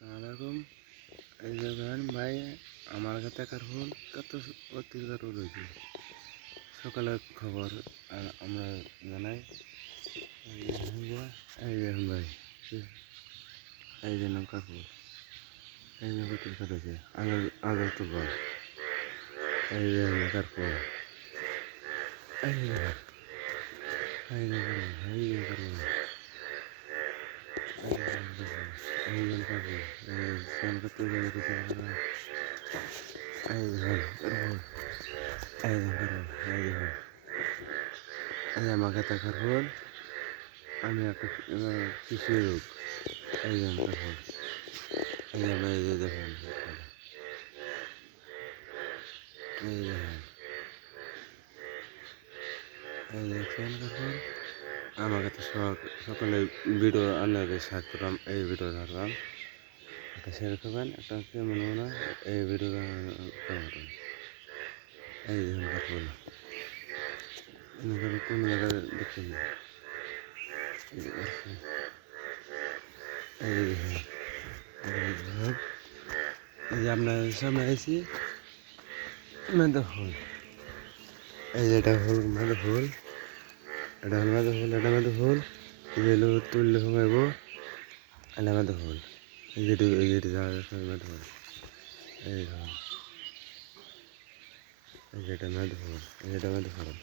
সালামালাইকুম। এই দেখেন ভাই, আমার কাছে কার্বন কত অতিরিক্ত রয়েছে। সকালের খবর আমরা জানাই। এই দেখুন ভাই, এই যে কার্বন, এই যে অতিরিক্ত রয়েছে। আগের তো বল, এই দেখুন কার্বন, এই দেখুন, এই দেখুন, এই দেখুন, এই দেখুন, আমাকে দেখার পর আমি একটা কৃষি রোগ এই দেখুন, এই যে দেখুন, এই দেখুন, এই দেখছেন এখন আমাকে তো সকালে ভিডিও আনলে সার্চ করলাম, এই ভিডিও ধরলাম একটা শেয়ার করবেন, একটা কেমন মনে হয় এই ভিডিও করবেন। এই দেখুন কাকুন কোন জায়গায় দেখছেন না, এই দেখুন, এই যে আপনার সামনে আইসি মেঁদা ফুল, এই যে এটা ফুল মেঁদা ফুল, এটা হল মেঁদা ফুল, এটা মেঁদা ফুল, এগুলো তুললে ঘুমাইব, এটা মেঁদা ফুল, এই যেটি যাওয়া যাচ্ছে মেঁদা ফুল, এই ধরুন, এই যেটা মেঁদা ফুল, এই যেটা মেঁদা ফুল,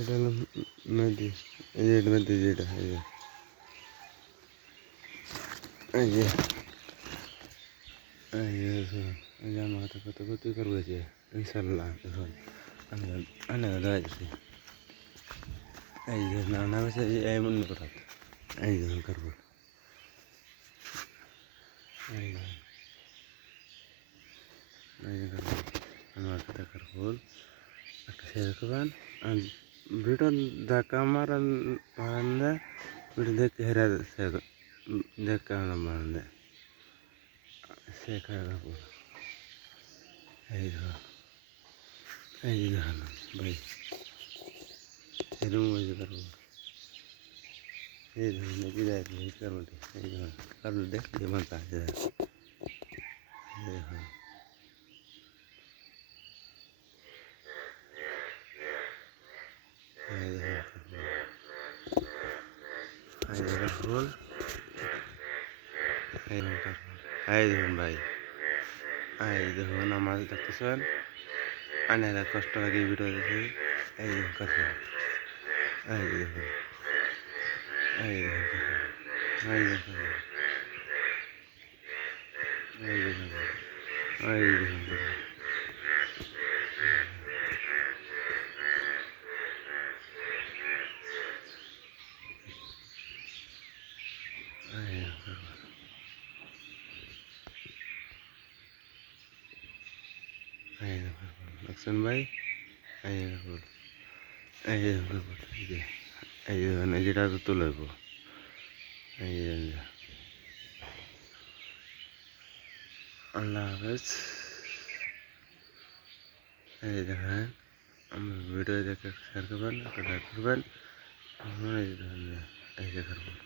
এটা হলো মেদি, এই যে মেদি, যেটা এই যে এই যে আমার হাতে কত ক্ষতি করবে যে ইনশাল্লাহ। এখন আমি যাচ্ছি, এই যে না হচ্ছে এমন কথা, এই যে করবো, এই যে করবো আমার হাতে করবো একটা শেয়ার করবেন। ভিডিও দেখা আমার বারান্দা ভিডিও দেখতে হেরা দেখতে আমার বারান্দা শেখা করবো, এই ধর, এই যে দেখানো ভাই, এরকম ওই যে করবো, এই ধরুন এই যে করবো, এই ধর কারণ দেখতে মজা আছে, এই দেখুন, এই দেখুন, এই দেখুন ফুল, এই দেখুন, এই দেখুন ভাই, এই দেখুন আমার দেখতেছেন আনারা কষ্ট লাগে ভিডিও দেখে, এই দেখুন কারণ, এই দেখুন, এই দেখুন, এই দেখুন, এই দেখুন, এই দেখুন, দেখছেন ভাই, এই দেখুন, এই দেখুন, এই দেখুন, এই যেটা তো তুলব, এই আল্লাহ হাফেজ। এই দেখেন আমার ভিডিও দেখে শেয়ার করবেন, লাইক করবেন, এই যে করবেন।